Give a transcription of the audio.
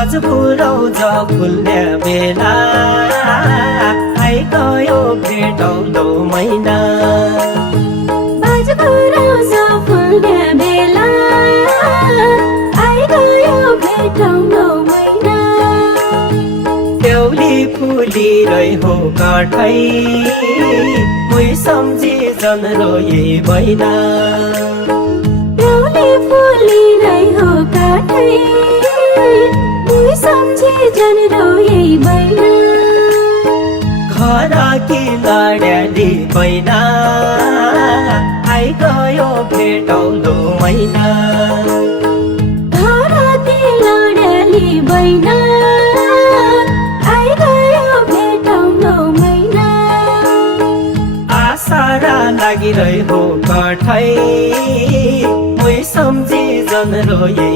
बाज पुऱ्याउँछ फुल्ने बेला आइगयो भेटौँदो मैना बाज पुऱ्याउँछ फुल्ने बेला आइगयो भेटौँदो मैना देउली फुलिरहे हो काठै कोही सम्झी जन रोए मैना देउली फुलिरहे हो काठै कोही सम्झी जन रोए मैना खराकी लाड्याली मैना आइगयो भेटौँदो मैना घराती लाड्याली मैना आइगयो भेटौँदो मैना आसारा लागिरहे हो कठै कोही सम्झी जन रोए